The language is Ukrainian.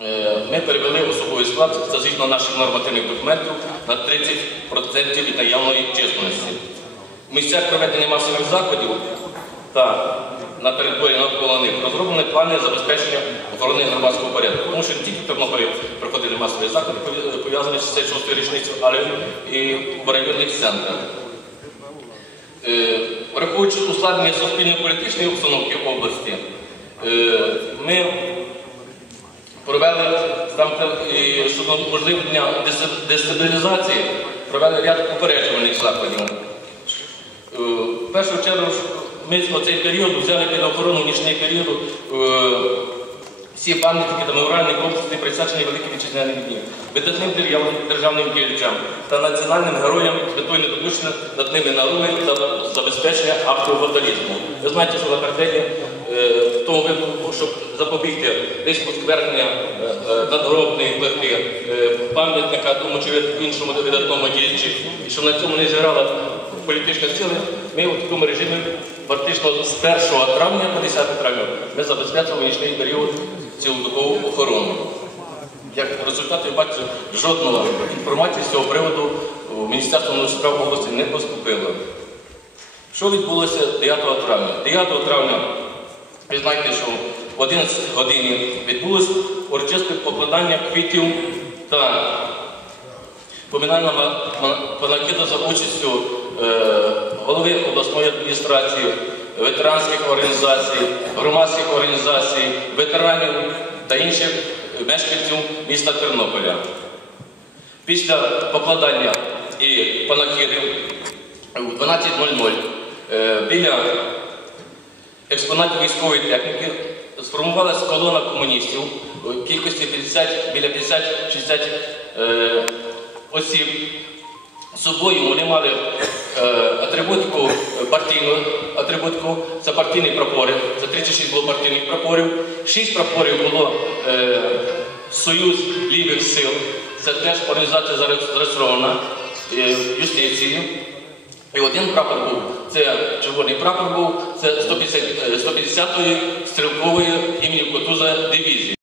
Е, Ми перевели особовий склад це згідно наших нормативних документів на 30% від наявної численності. В місцях проведення масових заходів та на території навколо них розроблені плани забезпечення охорони громадського порядку. Тому що не тільки в Тернополі проходили масові заходи, пов'язані з цією шостою річницею, але і в районних центрах. Е, Враховуючи ускладнення суспільно-політичної обстановки області, е, ми провели там і щодо можливення дестабілізації, провели ряд попереджувальних заходів. Е, В першу чергу ми цей період взяли під охорону нічний період е, всі пам'ятники та меморіальні комплекси присвячені Великій Вітчизняній війні, видатним державним діячам та національним героям метою недопущення над ними наруги та забезпечення акту вандалізму. Ви знаєте, що на картелі е, в тому випадку, щоб запобігти десь посквернення е, е, надгробної плити е, пам'ятника тому чи іншому видатному діячі, і щоб на цьому не зіграла політична сила, ми у такому режимі фактично з 1 травня по 10 травня ми забезпечили нічний період цілодобову охорону. Як результат, я бачу, жодного інформації з цього приводу Міністерство справ області не поступило. Що відбулося 9 травня? 9 травня, ви знаєте, що в 11 годині відбулось урочисте покладання квітів та поминальна ма- за участю е, голови обласної адміністрації, ветеранських організацій, громадських організацій, ветеранів та інших мешканців міста Тернополя. Після покладання і панахиди в 12.00 е, біля експонатів військової техніки сформувалася колона комуністів в кількості 50, біля 50-60 е, осіб. З собою вони мали е, атрибутику партійну атрибутику, це партійні прапори, це 36 було партійних прапорів, 6 прапорів було е, Союз лівих сил, це теж організація зареєстрована е, юстицією. І один прапор був, це червоний прапор був, це 150, е, 150-ї стрілкової імені Котуза дивізії.